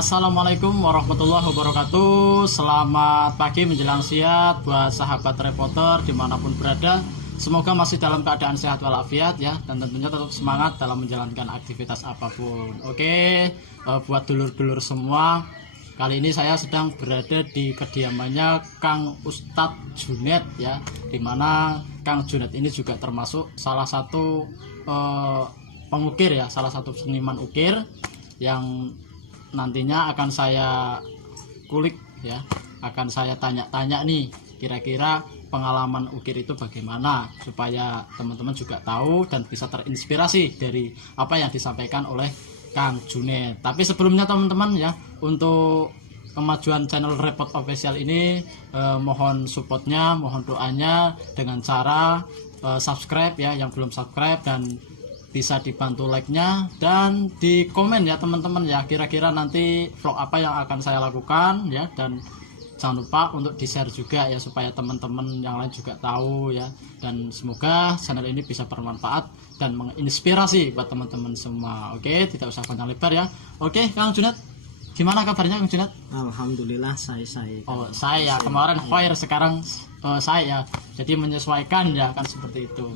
Assalamualaikum warahmatullahi wabarakatuh. Selamat pagi menjelang siang buat sahabat reporter dimanapun berada. Semoga masih dalam keadaan sehat walafiat ya, dan tentunya tetap semangat dalam menjalankan aktivitas apapun. Oke, buat dulur-dulur semua, kali ini saya sedang berada di kediamannya Kang Ustadz Junet ya, dimana Kang Junet ini juga termasuk salah satu pengukir ya, salah satu seniman ukir yang nantinya akan saya kulik ya, akan saya tanya-tanya nih kira-kira pengalaman ukir itu bagaimana, supaya teman-teman juga tahu dan bisa terinspirasi dari apa yang disampaikan oleh Kang Junet. Tapi sebelumnya teman-teman ya, untuk kemajuan channel Repot Official ini mohon supportnya, mohon doanya dengan cara subscribe ya, yang belum subscribe, dan bisa dibantu like-nya dan di komen ya teman-teman ya, kira-kira nanti vlog apa yang akan saya lakukan ya, dan jangan lupa untuk di-share juga ya, supaya teman-teman yang lain juga tahu ya, dan semoga channel ini bisa bermanfaat dan menginspirasi buat teman-teman semua. Oke, tidak usah panjang lebar ya. Oke, Kang Junet, gimana kabarnya Kang Junet? Alhamdulillah saya. Oh, saya kemarin Khair, sekarang saya. Jadi menyesuaikan ya kan, seperti itu.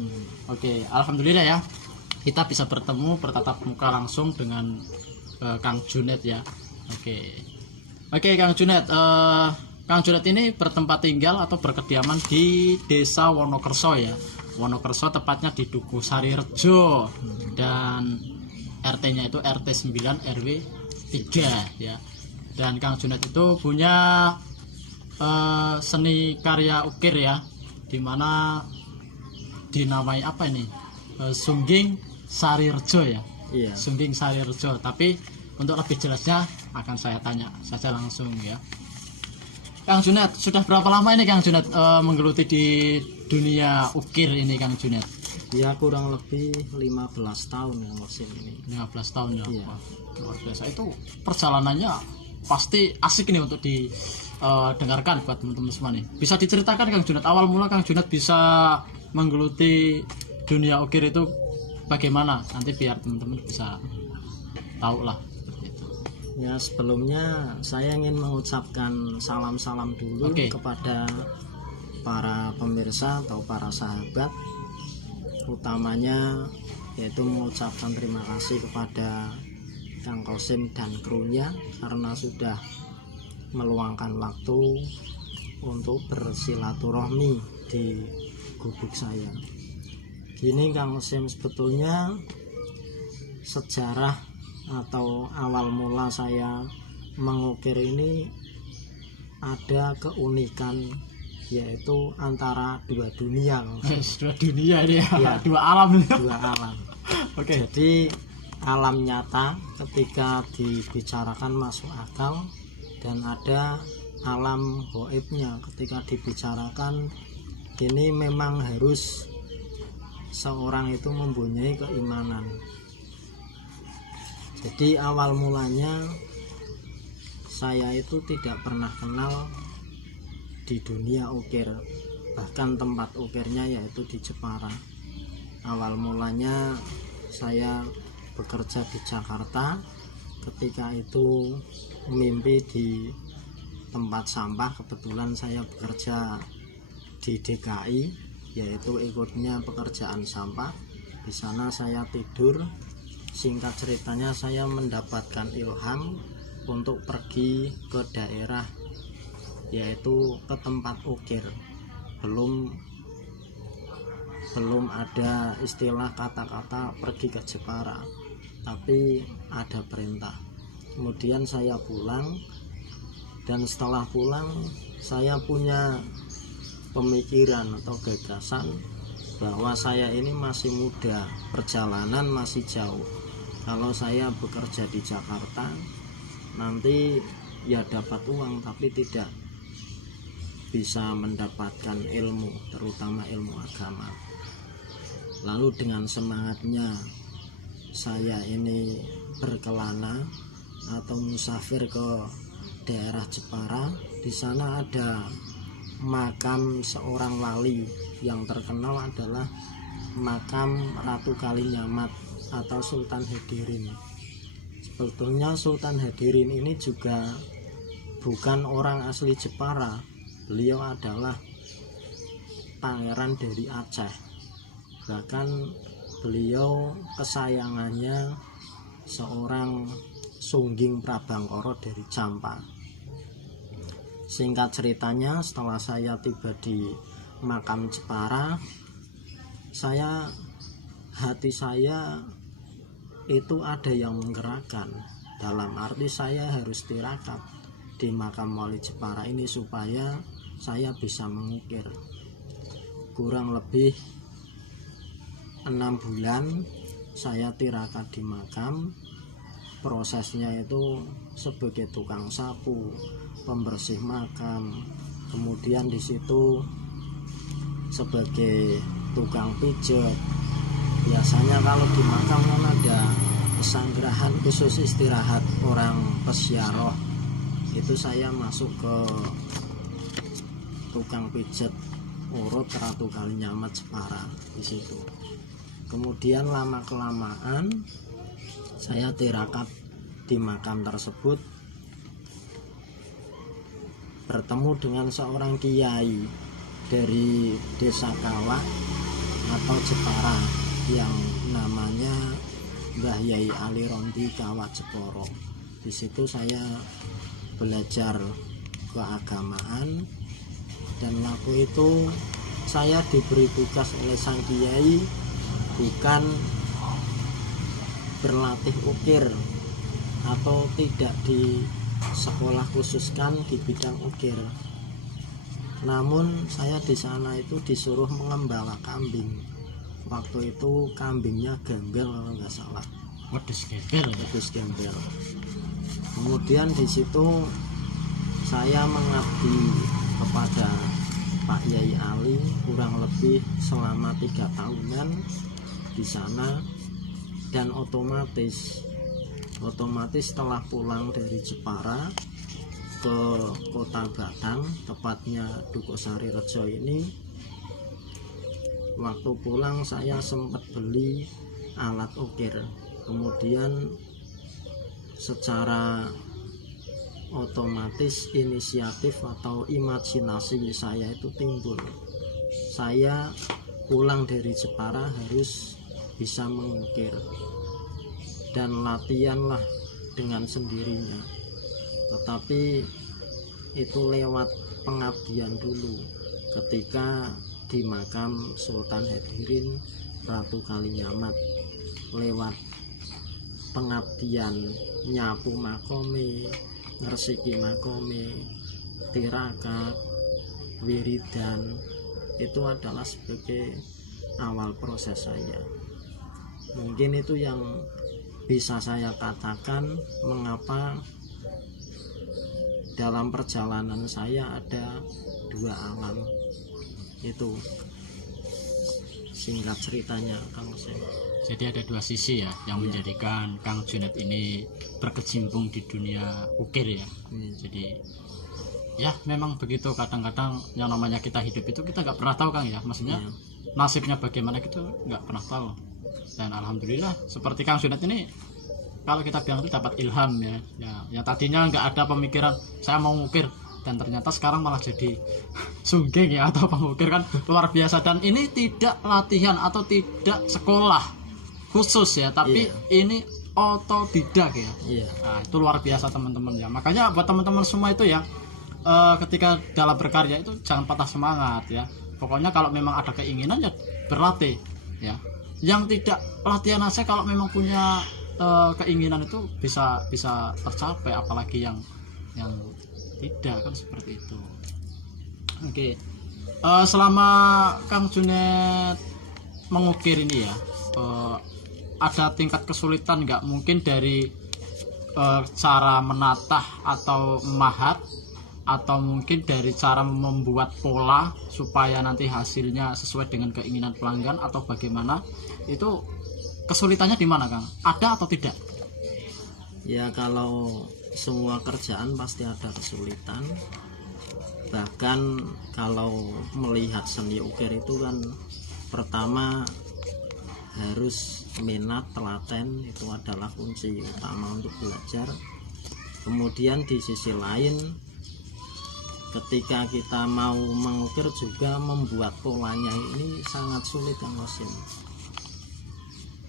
Oke, alhamdulillah ya, kita bisa bertemu bertatap muka langsung dengan Kang Junet ya. Oke, Kang Junet. Kang Junet ini bertempat tinggal atau berkediaman di Desa Wonokerso ya. Wonokerso tepatnya di Duku Sarirejo, dan RT-nya itu RT 9 RW 3 ya. Dan Kang Junet itu punya seni karya ukir ya, dimana dinamai apa ini? Sungging Sarirejo ya. Iya. Sungging Sarirejo. Tapi untuk lebih jelasnya akan saya tanya saja langsung ya. Kang Junet, sudah berapa lama ini Kang Junet menggeluti di dunia ukir ini Kang Junet? Ya kurang lebih 15 tahun ya musim ini. 15 tahun ya. Iya. Wah, luar biasa. Itu perjalanannya pasti asik nih untuk didengarkan buat teman-teman semua nih. Bisa diceritakan Kang Junet, awal mula Kang Junet bisa menggeluti dunia ukir itu bagaimana? Nanti biar teman-teman bisa tahu lah. Ya sebelumnya saya ingin mengucapkan salam-salam dulu kepada para pemirsa atau para sahabat, utamanya yaitu mengucapkan terima kasih kepada Kang Kosim dan krunya karena sudah meluangkan waktu untuk bersilaturahmi di gubuk saya. Gini Kang Kosim, sebetulnya sejarah atau awal mula saya mengukir ini ada keunikan, yaitu antara dua dunia. Dua dunia ini ya. Dua alam. Jadi alam nyata ketika dibicarakan masuk akal, dan ada alam gaibnya ketika dibicarakan ini memang harus seorang itu mempunyai keimanan. Jadi awal mulanya saya itu tidak pernah kenal di dunia ukir, bahkan tempat ukirnya yaitu di Jepara. Awal mulanya saya bekerja di Jakarta, ketika itu mimpi di tempat sampah. Kebetulan saya bekerja di DKI, yaitu ikutnya pekerjaan sampah. Di sana saya tidur. Singkat ceritanya saya mendapatkan ilham untuk pergi ke daerah, yaitu ke tempat ukir. Belum ada istilah kata-kata pergi ke Jepara, tapi ada perintah. Kemudian saya pulang, dan setelah pulang saya punya pemikiran atau gagasan bahwa saya ini masih muda, perjalanan masih jauh. Kalau saya bekerja di Jakarta nanti ya dapat uang, tapi tidak bisa mendapatkan ilmu, terutama ilmu agama. Lalu dengan semangatnya saya ini berkelana atau musafir ke daerah Jepara. Di sana ada makam seorang wali yang terkenal adalah makam Ratu Kalinyamat atau Sultan Hadirin. Sebetulnya Sultan Hadirin ini juga bukan orang asli Jepara. Beliau adalah pangeran dari Aceh. Bahkan beliau kesayangannya seorang Sungging Prabangkara dari Jampa. Singkat ceritanya, setelah saya tiba di makam Jepara, hati saya itu ada yang menggerakkan. Dalam arti saya harus tirakat di makam Wali Jepara ini supaya saya bisa mengukir. Kurang lebih 6 bulan saya tirakat di makam. Prosesnya itu sebagai tukang sapu, pembersih makam, kemudian di situ sebagai tukang pijat. Biasanya kalau di makam kan ada pesanggerahan khusus istirahat orang pesyaroh. Itu saya masuk ke tukang pijat urut Ratu Kalinyamat Jepara di situ. Kemudian lama kelamaan saya tirakat di makam tersebut, bertemu dengan seorang kiai dari desa Kawak atau Jepara yang namanya Mbah Yai Ali Rondi Kawak Jeporo. Di situ saya belajar keagamaan, dan waktu itu saya diberi tugas oleh sang kiai bukan berlatih ukir atau tidak di sekolah khususkan di bidang ukir. Namun saya di sana itu disuruh mengembala kambing. Waktu itu kambingnya gembel kalau nggak salah. Wedus gembel. Wedus gembel. Kemudian di situ saya mengabdi kepada Pak Yai Ali kurang lebih selama 3 tahunan di sana. Dan otomatis setelah pulang dari Jepara ke kota Batang, tepatnya Dukosari Rejo ini, waktu pulang saya sempat beli alat ukir. Kemudian secara otomatis inisiatif atau imajinasi saya itu timbul. Saya pulang dari Jepara harus bisa mengukir, dan latihanlah dengan sendirinya. Tetapi itu lewat pengabdian dulu ketika di makam Sultan Hadirin Ratu Kalinyamat, lewat pengabdian nyapu makome, ngersiki makome, tirakat, wiridan. Itu adalah sebagai awal proses saya. Mungkin itu yang bisa saya katakan mengapa dalam perjalanan saya ada 2 alam. Itu singkat ceritanya, Kang Hussein. Jadi ada 2 sisi ya yang menjadikan Kang Junet ini berkecimpung di dunia ukir ya. Jadi ya memang begitu, kadang-kadang yang namanya kita hidup itu kita nggak pernah tahu, Kang ya. Maksudnya nasibnya bagaimana gitu nggak pernah tahu. Dan alhamdulillah seperti Kang Junet ini, kalau kita bilang itu dapat ilham ya. Yang tadinya nggak ada pemikiran saya mau ngukir, dan ternyata sekarang malah jadi sungging ya, atau pengukir, kan luar biasa. Dan ini tidak latihan atau tidak sekolah khusus ya, tapi ini otodidak ya. Nah, itu luar biasa teman-teman ya. Makanya buat teman-teman semua itu ya, ketika dalam berkarya itu jangan patah semangat ya. Pokoknya kalau memang ada keinginan ya berlatih ya. Yang tidak latihan aja, kalau memang punya keinginan itu bisa tercapai, apalagi yang tidak, kan seperti itu. Oke. Selama Kang Junet mengukir ini ya, ada tingkat kesulitan nggak, mungkin dari cara menatah atau memahat, atau mungkin dari cara membuat pola supaya nanti hasilnya sesuai dengan keinginan pelanggan, atau bagaimana? Itu kesulitannya di mana, Kang? Ada atau tidak? Ya, kalau semua kerjaan pasti ada kesulitan. Bahkan kalau melihat seni ukir itu kan pertama harus minat, telaten, itu adalah kunci utama untuk belajar. Kemudian di sisi lain, ketika kita mau mengukir juga membuat polanya ini sangat sulit Kang Kosim,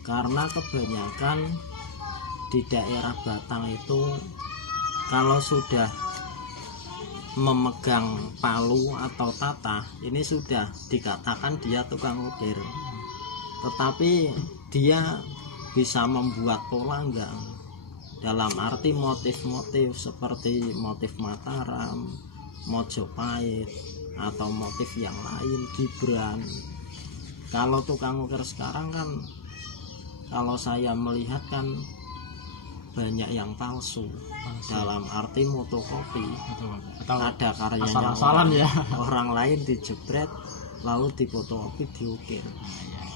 karena kebanyakan di daerah Batang itu kalau sudah memegang palu atau tatah ini sudah dikatakan dia tukang ukir, tetapi dia bisa membuat pola enggak, dalam arti motif-motif seperti motif Mataram, Mojopahit, atau motif yang lain, Gibran. Kalau tukang ukir sekarang kan, kalau saya melihat kan banyak yang palsu. Dalam arti motokopi, atau ada karyanya asal-asalan ya. orang lain dijebret lalu difotokopi diukir.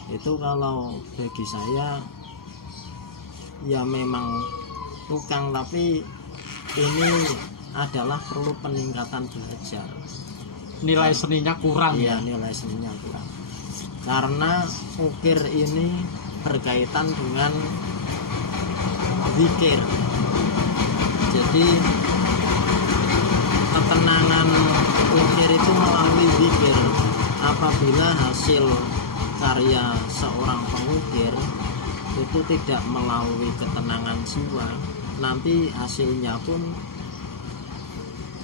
Itu kalau bagi saya ya memang tukang, tapi ini adalah perlu peningkatan belajar. Nilai seninya kurang Iya, ya. nilai seninya kurang, karena ukir ini berkaitan dengan zikir. Jadi ketenangan ukir itu melalui zikir. Apabila hasil karya seorang pengukir itu tidak melalui ketenangan jiwa, nanti hasilnya pun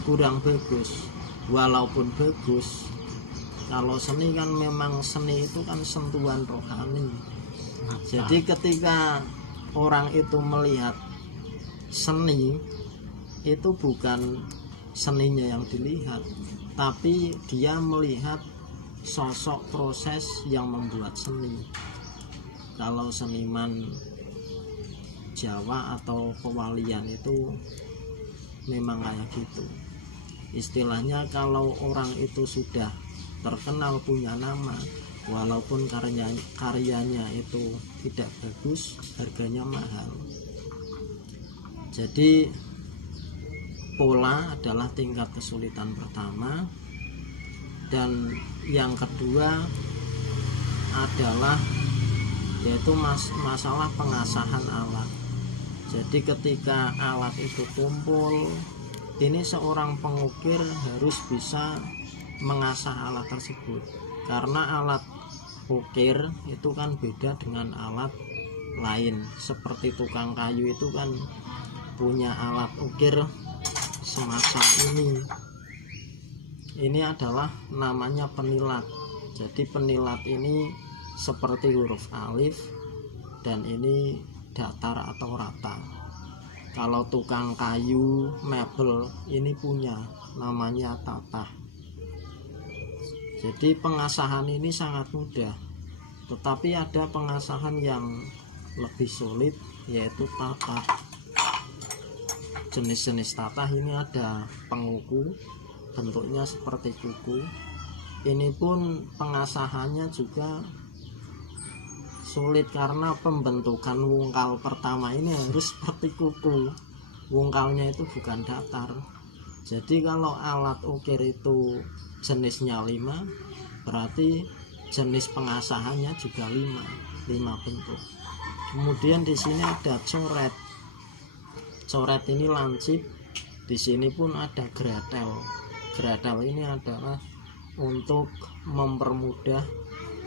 kurang bagus. Walaupun bagus, kalau seni kan memang seni itu kan sentuhan rohani. Jadi ketika orang itu melihat seni, itu bukan seninya yang dilihat, tapi dia melihat sosok proses yang membuat seni. Kalau seniman Jawa atau pewalian itu memang kayak gitu. Istilahnya kalau orang itu sudah terkenal, punya nama, walaupun karyanya itu tidak bagus, harganya mahal. Jadi pola adalah tingkat kesulitan pertama, dan yang kedua adalah yaitu masalah pengasahan alat. Jadi ketika alat itu kumpul, ini seorang pengukir harus bisa mengasah alat tersebut, karena alat ukir itu kan beda dengan alat lain. Seperti tukang kayu itu kan punya alat ukir semacam ini. Ini adalah namanya penilat. Jadi penilat ini seperti huruf alif, dan ini datar atau rata. Kalau tukang kayu, mebel, ini punya namanya tatah. Jadi pengasahan ini sangat mudah, tetapi ada pengasahan yang lebih sulit, yaitu tatah. Jenis-jenis tatah ini ada penguku, bentuknya seperti kuku. Ini pun pengasahannya juga sulit, karena pembentukan wungkal pertama ini harus seperti kuku. Wungkalnya itu bukan datar. Jadi kalau alat ukir itu jenisnya 5, berarti jenis pengasahannya juga 5 bentuk. Kemudian di sini ada coret. Coret ini lancip. Di sini pun ada gretel. Gretel ini adalah untuk mempermudah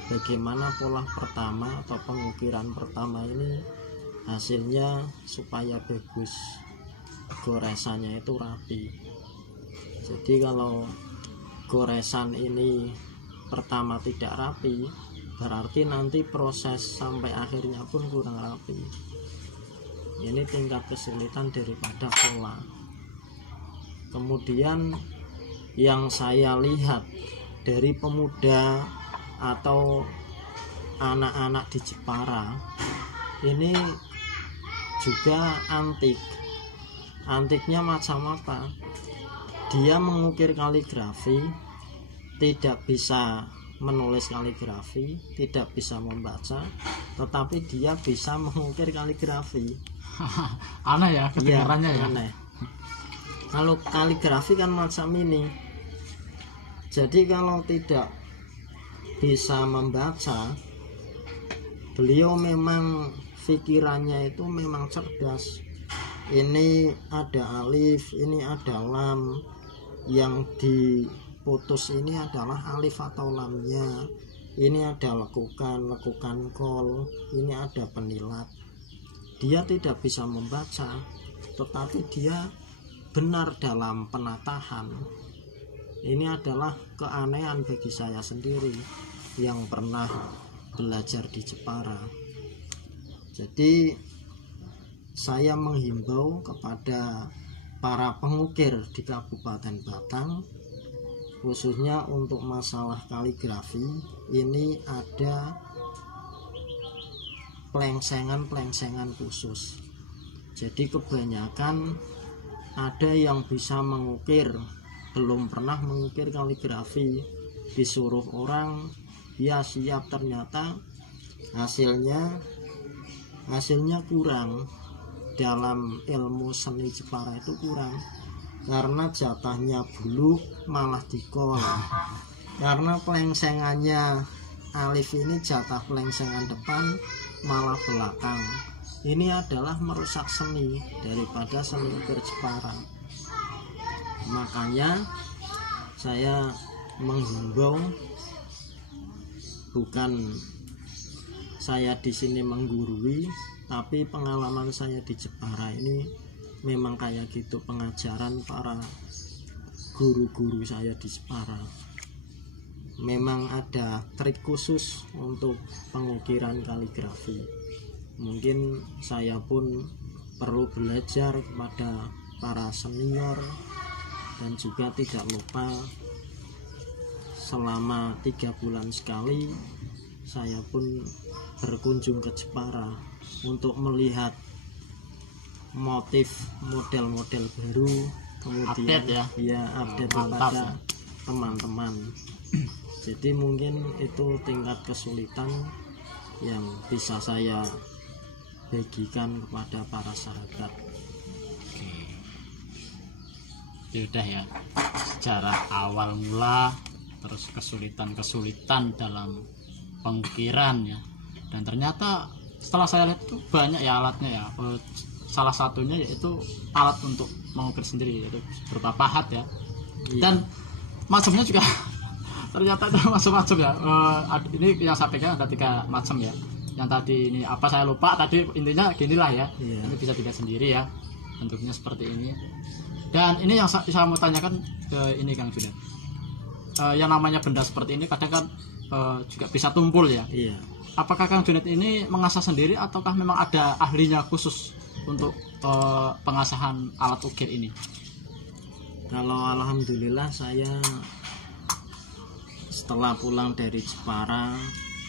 bagaimana pola pertama atau pengukiran pertama ini hasilnya supaya bagus, goresannya itu rapi. Jadi kalau goresan ini pertama tidak rapi, berarti nanti proses sampai akhirnya pun kurang rapi. Ini tingkat kesulitan daripada pola. Kemudian yang saya lihat dari pemuda atau anak-anak di Jepara ini juga antik. Antiknya macam apa? Dia mengukir kaligrafi, tidak bisa menulis kaligrafi, tidak bisa membaca, tetapi dia bisa mengukir kaligrafi. Aneh ya kedengarannya ya. Aneh. Kalau kaligrafi kan macam ini. Jadi kalau tidak bisa membaca, beliau memang pikirannya itu memang cerdas. Ini ada alif, ini ada lam, yang diputus ini adalah alif atau lamnya, ini ada lekukan kol, ini ada penilat. Dia tidak bisa membaca, tetapi dia benar dalam penatahan. Ini adalah keanehan bagi saya sendiri yang pernah belajar di Jepara. Jadi saya menghimbau kepada para pengukir di Kabupaten Batang, khususnya untuk masalah kaligrafi, ini ada pelengsengan khusus. Jadi kebanyakan ada yang bisa mengukir, belum pernah mengukir kaligrafi, disuruh orang, dia siap, ternyata hasilnya kurang. Dalam ilmu seni Jepara itu kurang, karena jatahnya buluk malah dikol, karena pelengsengannya alif ini jatah pelengsengan depan malah belakang. Ini adalah merusak seni daripada seni ukir Jepara. Makanya saya menghimbau, bukan saya di sini menggurui, tapi pengalaman saya di Jepara ini memang kayak gitu, pengajaran para guru-guru saya di Jepara. Memang ada trik khusus untuk pengukiran kaligrafi. Mungkin saya pun perlu belajar kepada para senior, dan juga tidak lupa selama 3 bulan sekali saya pun berkunjung ke Jepara untuk melihat motif model-model baru, kemudian update kepada teman-teman. Jadi mungkin itu tingkat kesulitan yang bisa saya bagikan kepada para sahabat. Oke. Udah ya, sejarah awal mula, terus kesulitan dalam pengukiran ya. Dan ternyata setelah saya lihat itu banyak ya alatnya ya. Salah satunya yaitu alat untuk mengukir sendiri, yaitu berupa pahat ya. Dan macamnya juga ternyata itu macam-macam ya. Ini yang saya pegang ada 3 macam ya. Yang tadi ini apa saya lupa, tadi intinya ginilah ya. Ini bisa dilihat sendiri ya, bentuknya seperti ini. Dan ini yang saya mau tanyakan ini Kang Junet, yang namanya benda seperti ini kadang kan juga bisa tumpul ya. Apakah Kang Junet ini mengasah sendiri ataukah memang ada ahlinya khusus untuk pengasahan alat ukir ini? Kalau alhamdulillah saya setelah pulang dari Jepara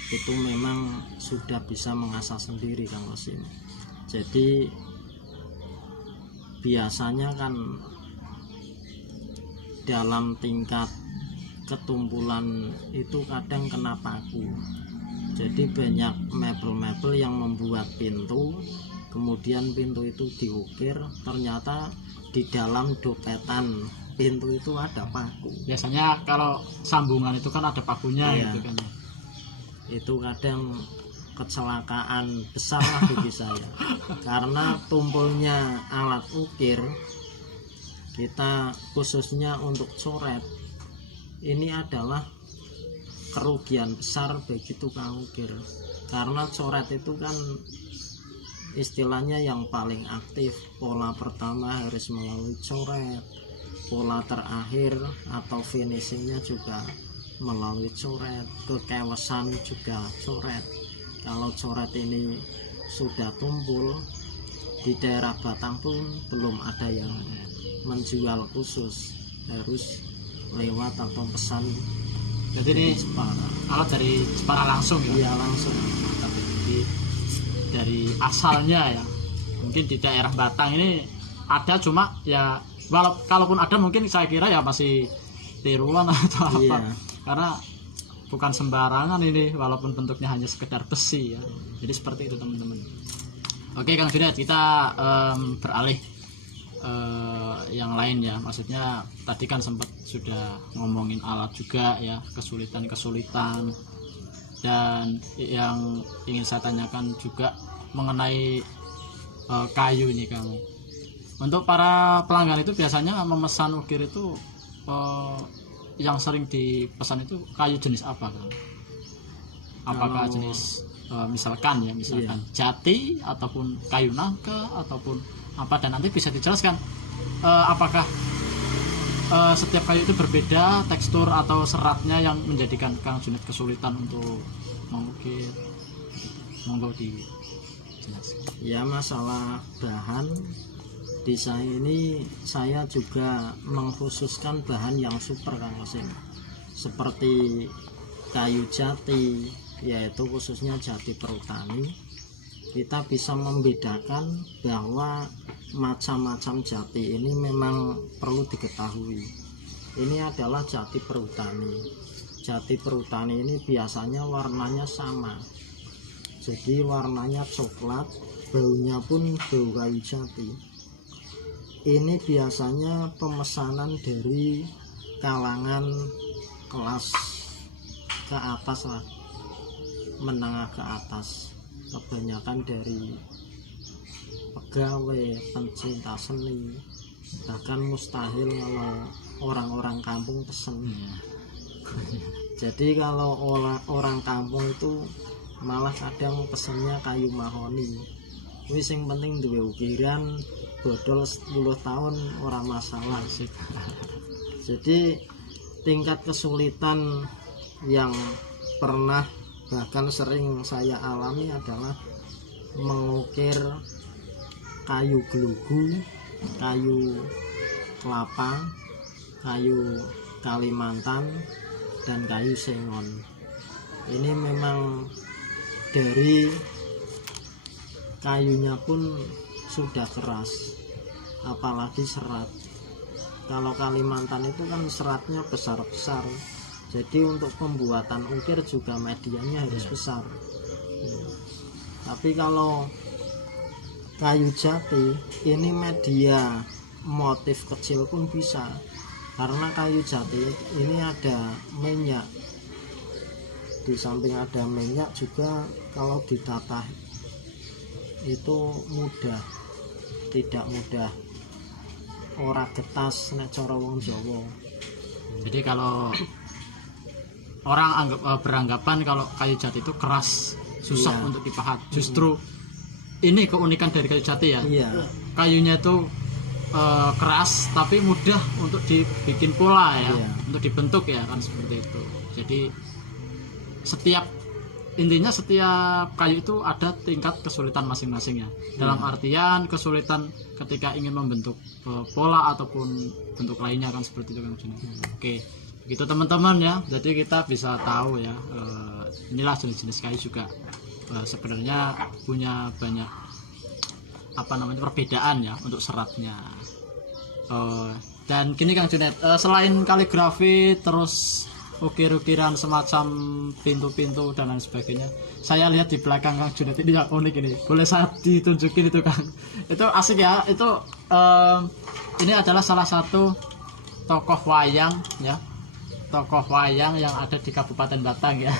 itu memang sudah bisa mengasah sendiri Kang Osim. Jadi biasanya kan dalam tingkat ketumpulan itu kadang kena paku. Jadi banyak mebel-mebel yang membuat pintu, kemudian pintu itu diukir, ternyata di dalam dopetan pintu itu ada paku. Biasanya kalau sambungan itu kan ada pakunya gitu kan. Itu kadang kecelakaan besar lah bagi saya, karena tumpulnya alat ukir kita khususnya untuk coret ini adalah kerugian besar bagi tukang ukir, karena coret itu kan istilahnya yang paling aktif. Pola pertama harus melalui coret, pola terakhir atau finishingnya juga melalui coret, kekewasan juga coret. Kalau coret ini sudah tumpul, di daerah Batang pun belum ada yang menjual khusus, harus lewat atau pesan. Jadi ini Jepara. Alat dari Jepara langsung ya? Iya langsung. Tapi dari asalnya ya, mungkin di daerah Batang ini ada, cuma ya kalaupun ada mungkin saya kira ya masih tiruan atau apa. Karena bukan sembarangan ini, walaupun bentuknya hanya sekedar besi ya. Jadi seperti itu teman-teman. Oke Kang Junet, kita beralih yang lain ya. Maksudnya tadi kan sempat sudah ngomongin alat juga ya, kesulitan Dan yang ingin saya tanyakan juga mengenai kayu ini Kang. Untuk para pelanggan itu biasanya memesan ukir itu yang sering dipesan itu kayu jenis apa Kang? Apakah jenis misalkan jati ataupun kayu nangka ataupun apa, dan nanti bisa dijelaskan apakah setiap kayu itu berbeda tekstur atau seratnya yang menjadikan Kang Junet kesulitan untuk mengukir. Monggo dijelaskan. Ya, masalah bahan desain ini saya juga mengkhususkan bahan yang super Kang Osim, seperti kayu jati, yaitu khususnya jati perhutani. Kita bisa membedakan bahwa macam-macam jati ini memang perlu diketahui. Ini adalah jati perhutani. Jati perhutani ini biasanya warnanya sama, jadi warnanya coklat, baunya pun bau kayu jati. Ini biasanya pemesanan dari kalangan kelas ke atas lah, menengah ke atas, kebanyakan dari pegawai, pencinta seni, bahkan mustahil kalau orang-orang kampung pesen. Jadi kalau orang kampung itu malah kadang pesennya kayu mahoni. Wis sing penting duwe ukiran, bodol 10 tahun orang masalah. Jadi tingkat kesulitan yang pernah bahkan sering saya alami adalah mengukir kayu gelugu, kayu kelapa, kayu Kalimantan, dan kayu sengon. Ini memang dari kayunya pun sudah keras, apalagi serat. Kalau Kalimantan itu kan seratnya besar-besar, jadi untuk pembuatan ukir juga medianya harus besar. Tapi kalau kayu jati ini media motif kecil pun bisa, karena kayu jati ini ada minyak. Di samping ada minyak juga, kalau ditata itu mudah, tidak mudah, ora getas nek cara wong Jawa. Jadi kalau orang beranggapan kalau kayu jati itu keras, susah untuk dipahat, justru ini keunikan dari kayu jati ya. Kayunya itu keras tapi mudah untuk dibikin pola ya, untuk dibentuk ya kan, seperti itu. Jadi intinya setiap kayu itu ada tingkat kesulitan masing-masing ya. Dalam artian kesulitan ketika ingin membentuk pola ataupun bentuk lainnya kan, seperti itu kan. Oke, begitu teman-teman ya. Jadi kita bisa tahu ya, inilah jenis-jenis kayu juga sebenarnya punya banyak perbedaan ya untuk seratnya. Dan gini Kang Junet, selain kaligrafi terus ukir-ukiran semacam pintu-pintu dan lain sebagainya, saya lihat di belakang Kang Junet ini yang unik ini, boleh saya ditunjukin itu Kang? Itu asik ya. Itu ini adalah salah satu tokoh wayang ya, tokoh wayang yang ada di Kabupaten Batang ya.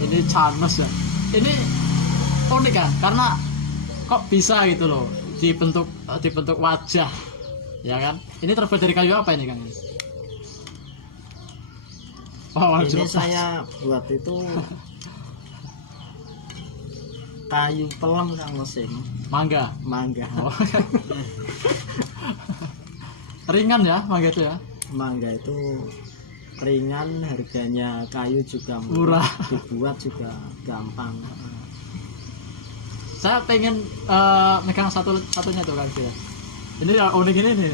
Ini Canos ya. Ini unik ya, karena kok bisa gitu loh dibentuk wajah ya kan. Ini terbuat dari kayu apa ini Kang? Ini saya buat itu kayu pelem Kang Osim. Mangga. Oh. Ringan ya mangga itu ya. Mangga itu ringan, harganya kayu juga murah, dibuat juga gampang. Saya pengen megang satunya tuh Kang ya. Ini yang unik ini nih.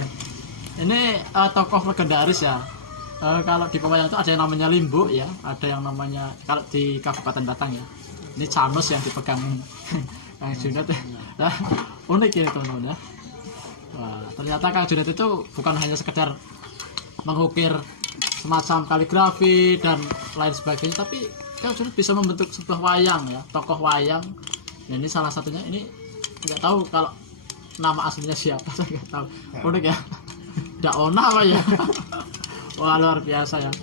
Ini tokoh legendaris ya. Kalau di Pawayang itu ada yang namanya Limbo ya, ada yang namanya, kalau di Kabupaten Batang ya, ini Canos yang dipegang Kang Junet ya. Nah, unik ya teman-teman ya. Wah, ternyata Kang Junet itu bukan hanya sekedar mengukir semacam kaligrafi dan lain sebagainya, tapi Kang Junet bisa membentuk sebuah wayang ya, tokoh wayang. Nah, ini salah satunya, ini nggak tahu kalau nama aslinya siapa, saya nggak tahu. Unik ya, Daona apa ya. Wah, luar biasa ya.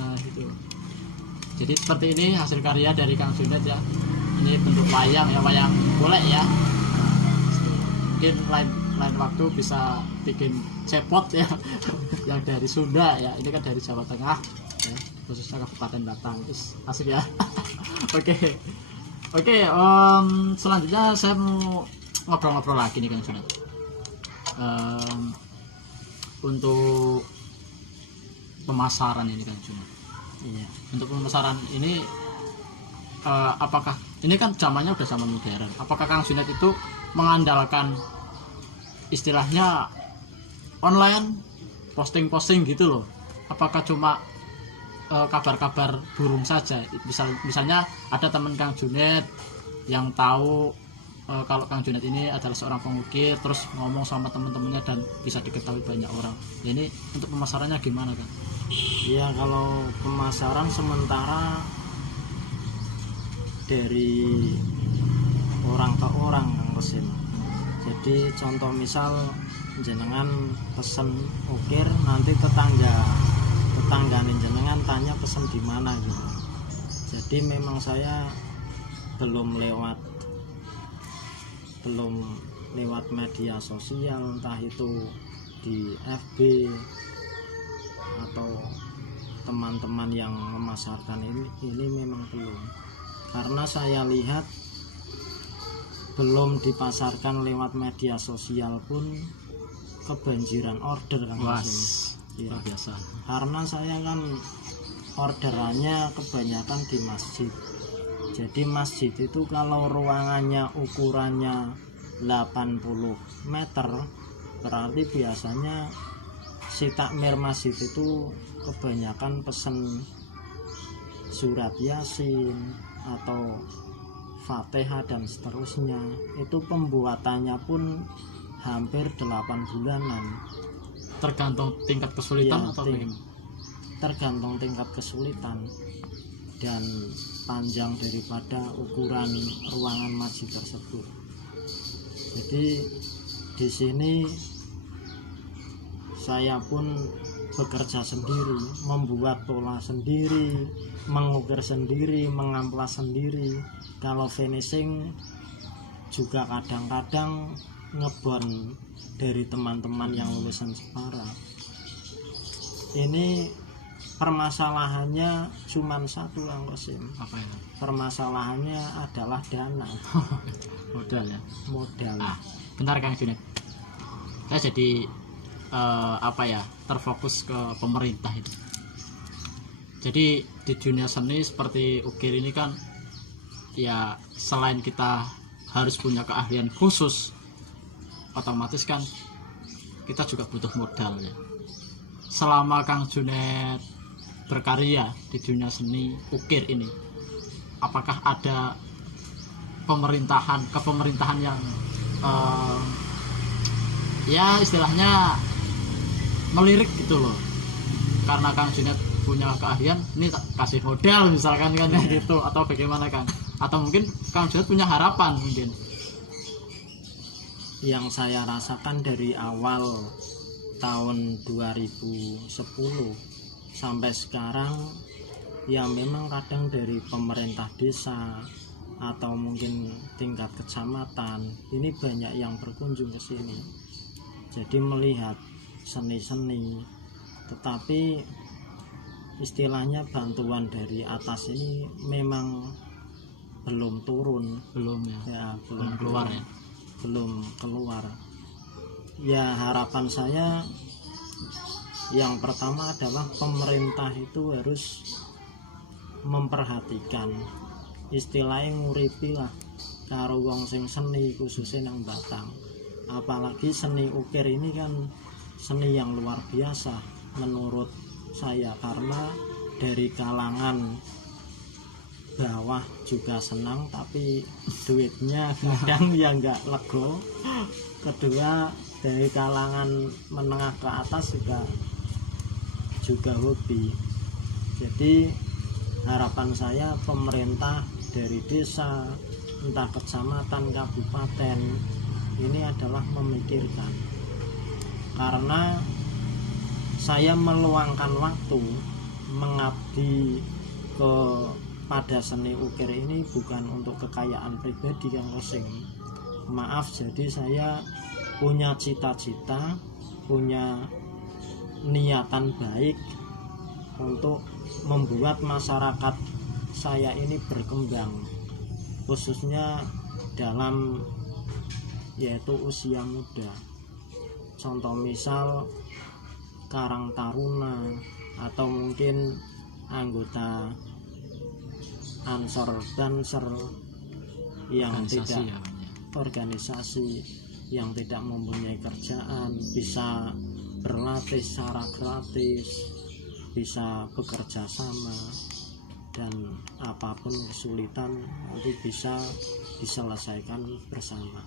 Nah, itu. Jadi seperti ini hasil karya dari Kang Junet ya. Ini bentuk wayang ya, wayang golek ya. Mungkin lain waktu bisa bikin cepot ya yang dari Sunda ya. Ini kan dari Jawa Tengah ya, khususnya Kabupaten Batang. Terus asik ya. Oke, selanjutnya saya mau ngobrol-ngobrol lagi nih Kang Junet. Untuk pemasaran ini Kang Junet. Iya. Untuk pemasaran ini apakah ini kan zamannya udah zaman modern, apakah Kang Junet itu mengandalkan istilahnya online, posting gitu loh, apakah cuma kabar-kabar burung saja? Misalnya ada teman Kang Junet yang tahu kalau Kang Junet ini adalah seorang pengukir, terus ngomong sama teman-temannya dan bisa diketahui banyak orang. Ya, ini untuk pemasarannya gimana Kang? Iya, kalau pemasaran sementara dari orang ke orang Kang Kosim. Jadi contoh misal jenengan pesen ukir, nanti tetangga jenengan tanya pesen di mana gitu. Jadi memang saya belum lewat media sosial, entah itu di FB atau teman-teman yang memasarkan ini memang belum, karena saya lihat belum dipasarkan lewat media sosial pun kebanjiran order Kang Kosim. Ya, biasa. karena saya kan orderannya kebanyakan di masjid. Jadi masjid itu kalau ruangannya ukurannya 80 meter, berarti biasanya si takmir masjid itu kebanyakan pesen surat Yasin atau Fatihah dan seterusnya. Itu pembuatannya pun hampir 8 bulanan. Tergantung tingkat kesulitan Ya, atau bagaimana? tergantung tingkat kesulitan dan panjang daripada ukuran ruangan masjid tersebut. Jadi di sini saya pun bekerja sendiri, membuat pola sendiri, mengukir sendiri, mengamplas sendiri. Kalau finishing juga kadang-kadang ngebon dari teman-teman yang lulusan Separa. Ini permasalahannya cuma satu Kang Kosim. Apa ya? Permasalahannya adalah dana. Modal ya. Modal. Bentar Kang Junet. Saya jadi terfokus ke pemerintah itu. Jadi di dunia seni seperti ukir ini kan ya, selain kita harus punya keahlian khusus, otomatis kan kita juga butuh modal ya. Selama Kang Junet berkarya di dunia seni ukir ini, apakah ada kepemerintahan yang ya istilahnya melirik gitu loh, karena Kang Junet punya keahlian, ini kasih modal misalkan kan gitu, atau bagaimana Kang? Atau mungkin Kang Junet punya harapan mungkin? Yang saya rasakan dari awal tahun 2010 sampai sekarang, ya memang kadang dari pemerintah desa atau mungkin tingkat kecamatan ini banyak yang berkunjung ke sini, jadi melihat seni-seni, tetapi istilahnya bantuan dari atas ini memang belum turun, Belum belum keluar turun, ya. belum keluar. Ya harapan saya yang pertama adalah pemerintah itu harus memperhatikan, istilahnya nguripi lah karo wong sing seni, khususnya nang Batang. Apalagi seni ukir ini kan seni yang luar biasa menurut saya, karena dari kalangan bawah juga senang, tapi duitnya kadang ya nggak lego. Kedua, dari kalangan menengah ke atas juga hobi. Jadi harapan saya pemerintah dari desa, entah kecamatan, kabupaten, ini adalah memikirkan, karena saya meluangkan waktu mengabdi pada seni ukir ini bukan untuk kekayaan pribadi Kang Rosing. Maaf, jadi saya punya cita-cita, punya niatan baik untuk membuat masyarakat saya ini berkembang, khususnya dalam yaitu usia muda. Contoh misal Karang Taruna atau mungkin anggota Ansor Banser yang tidak organisasi yang tidak mempunyai kerjaan, bisa berlatih secara gratis, bisa bekerja sama, dan apapun kesulitan nanti bisa diselesaikan bersama.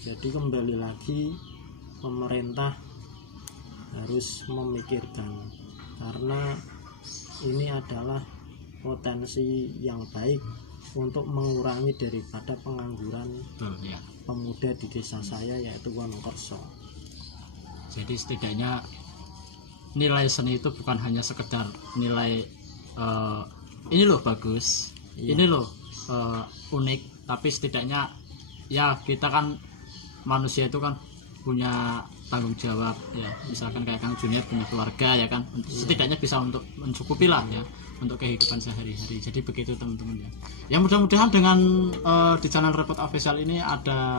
Jadi kembali lagi, pemerintah harus memikirkan, karena ini adalah potensi yang baik untuk mengurangi daripada pengangguran pemuda di desa saya, yaitu Wonokerso. Jadi setidaknya nilai seni itu bukan hanya sekedar nilai ini loh bagus, ini loh unik, tapi setidaknya ya kita kan manusia itu kan punya tanggung jawab ya, misalkan kayak Kang Junior punya keluarga ya kan, setidaknya bisa untuk mencukupi lah ya untuk kehidupan sehari-hari. Jadi begitu teman-teman ya. Ya mudah-mudahan dengan di channel Repot Official ini ada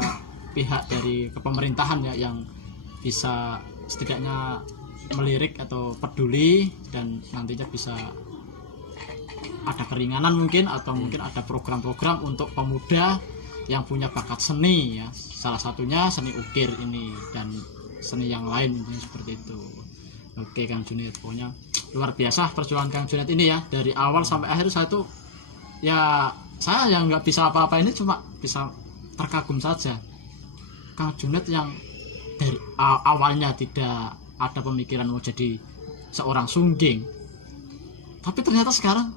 pihak dari kepemerintahan ya yang bisa setidaknya melirik atau peduli, dan nantinya bisa ada keringanan mungkin, atau mungkin ada program-program untuk pemuda yang punya bakat seni ya, salah satunya seni ukir ini dan seni yang lain seperti itu. Oke Kang Junid, pokoknya luar biasa perjuangan Kang Junid ini ya, dari awal sampai akhir saya tuh ya, saya yang nggak bisa apa-apa ini cuma bisa terkagum saja. Kang Junid yang dari awalnya tidak ada pemikiran mau jadi seorang sungging, tapi ternyata sekarang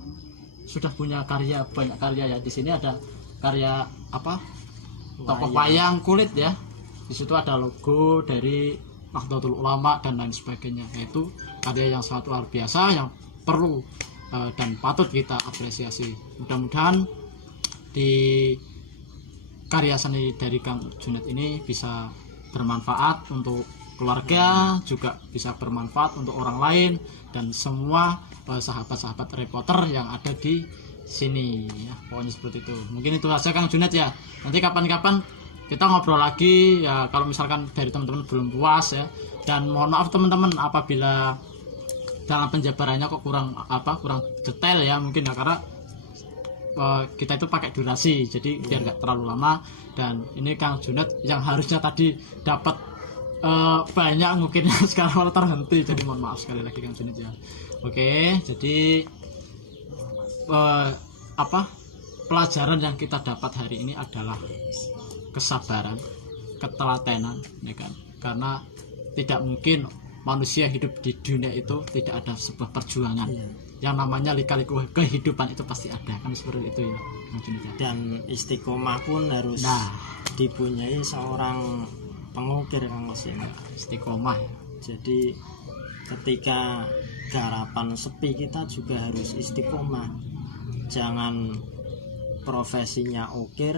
sudah punya karya, banyak karya ya. Di sini ada karya apa, tokoh wayang kulit ya, di situ ada logo dari Nahdlatul Ulama dan lain sebagainya. Yaitu karya yang sangat luar biasa yang perlu dan patut kita apresiasi. Mudah-mudahan di karya seni dari Kang Junid ini bisa bermanfaat untuk keluarga, juga bisa bermanfaat untuk orang lain dan semua sahabat-sahabat reporter yang ada di sini ya. Pokoknya seperti itu. Mungkin itu saja Kang Junid ya. Nanti kapan-kapan kita ngobrol lagi ya, kalau misalkan dari teman-teman belum puas ya. Dan mohon maaf teman-teman apabila dalam penjabarannya kok kurang detail ya, mungkin ya, karena kita itu pakai durasi, jadi biar nggak terlalu lama. Dan ini Kang Junid yang harusnya tadi dapat banyak mungkin sekarang malah terhenti, jadi mohon maaf sekali lagi Kang Junid ya. Oke, jadi pelajaran yang kita dapat hari ini adalah kesabaran, ketelatenan ya kan, karena tidak mungkin manusia hidup di dunia itu tidak ada sebuah perjuangan. Yang namanya lika-liku kehidupan itu pasti ada, kan seperti itu ya. Dan istiqomah pun harus dipunyai seorang pengukir Kang Mesin. Istiqomah ya. Jadi ketika garapan sepi kita juga harus istiqomah. Jangan profesinya ukir,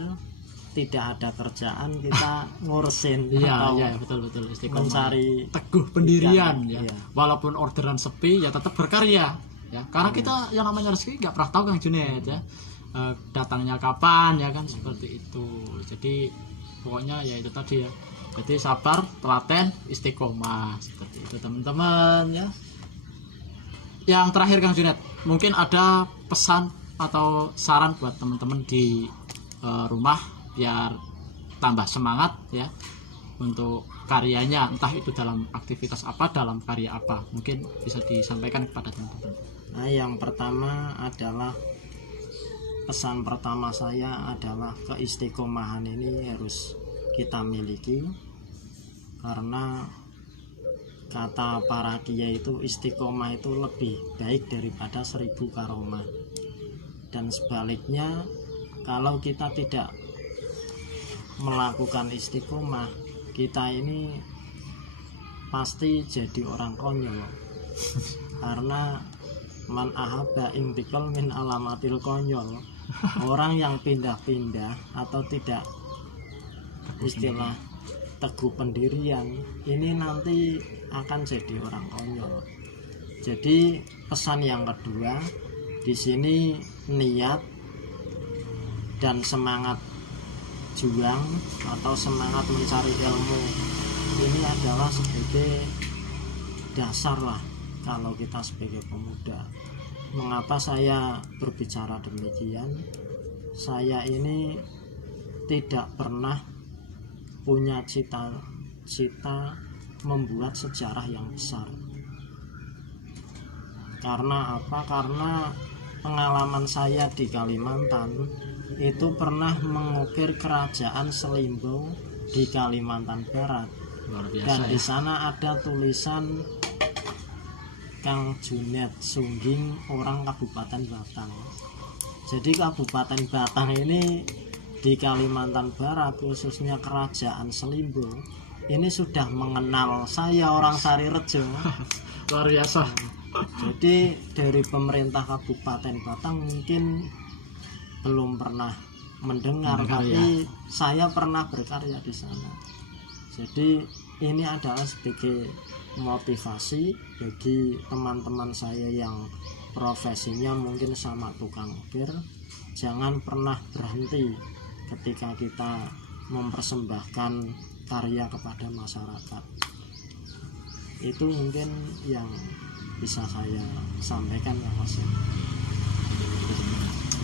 tidak ada kerjaan kita ngurusin iya betul istiqomah, mencari teguh pendirian ikan, ya. Walaupun orderan sepi ya tetap berkarya ya, karena kita yang namanya rezeki nggak pernah tahu Kang Junid ya, datangnya kapan ya kan, seperti itu. Jadi pokoknya ya itu tadi ya, jadi sabar, telaten, istiqomah, seperti itu teman-teman ya. Yang terakhir Kang Junid, mungkin ada pesan atau saran buat teman-teman di rumah biar tambah semangat ya untuk karyanya, entah itu dalam aktivitas apa, dalam karya apa, mungkin bisa disampaikan kepada teman-teman. Nah, yang pertama adalah, pesan pertama saya adalah keistiqomahan ini harus kita miliki, karena kata para kiai itu istiqomah itu lebih baik daripada 1000 karomah. Dan sebaliknya, kalau kita tidak melakukan istiqomah, kita ini pasti jadi orang konyol. Karena man ahaba intikal min alamatil konyol. Orang yang pindah-pindah atau tidak istilah teguh pendirian ini nanti akan jadi orang konyol. Jadi pesan yang kedua di sini, niat dan semangat juang atau semangat mencari ilmu ini adalah sebagai dasar lah kalau kita sebagai pemuda. Mengapa saya berbicara demikian? Saya ini tidak pernah punya cita-cita membuat sejarah yang besar. Karena apa? Karena pengalaman saya di Kalimantan itu pernah mengukir kerajaan Selimbau di Kalimantan Barat. Luar biasa, Dan ya. di sana ada tulisan Kang Junet Sungging, orang Kabupaten Batang. Jadi Kabupaten Batang ini di Kalimantan Barat, khususnya kerajaan Selimbau, ini sudah mengenal saya orang Sarirejo. Luar biasa. Jadi dari pemerintah Kabupaten Batang mungkin belum pernah mendengar, tapi ya. saya pernah berkarya di sana. Jadi ini adalah sebagai motivasi bagi teman-teman saya yang profesinya mungkin sama tukang ukir. Jangan pernah berhenti ketika kita mempersembahkan karya kepada masyarakat. Itu mungkin yang bisa saya sampaikan ya Mas.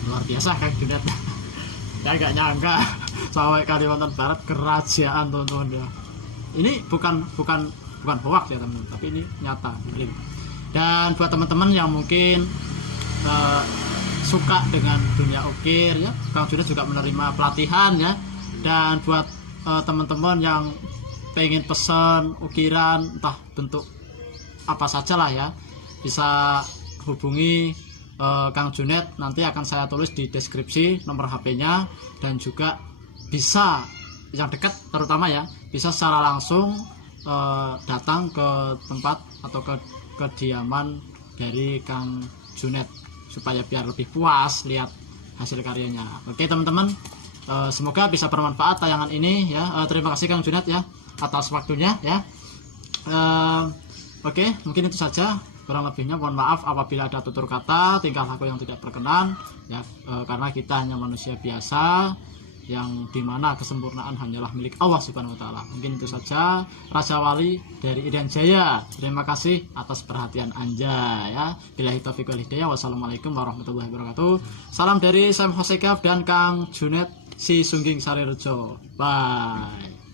Luar biasa Kang Junet. Saya nggak nyangka sampai Kalimantan Barat kerajaan, teman-teman ya. Ini bukan hoax ya teman-teman, tapi ini nyata. Dan buat teman-teman yang mungkin suka dengan dunia ukir ya, Kang Junet juga menerima pelatihan ya. Dan buat teman-teman yang pengen pesan ukiran entah bentuk apa saja lah ya, bisa hubungi Kang Junet. Nanti akan saya tulis di deskripsi nomor HP-nya, dan juga bisa yang dekat terutama ya, bisa secara langsung datang ke tempat atau ke kediaman dari Kang Junet supaya biar lebih puas lihat hasil karyanya. Oke teman-teman, semoga bisa bermanfaat tayangan ini ya. Terima kasih Kang Junet ya atas waktunya ya. Oke, mungkin itu saja. Kurang lebihnya mohon maaf apabila ada tutur kata, tingkah laku yang tidak berkenan ya, karena kita hanya manusia biasa yang dimana kesempurnaan hanyalah milik Allah Subhanahu wa taala. Mungkin itu saja. Raja Wali dari Irian Jaya. Terima kasih atas perhatian Anda ya. Billahi taufiq wal hidayah. Wassalamualaikum warahmatullahi wabarakatuh. Salam dari Sam Hosekaf dan Kang Junet si Sungging Sarirejo. Bye.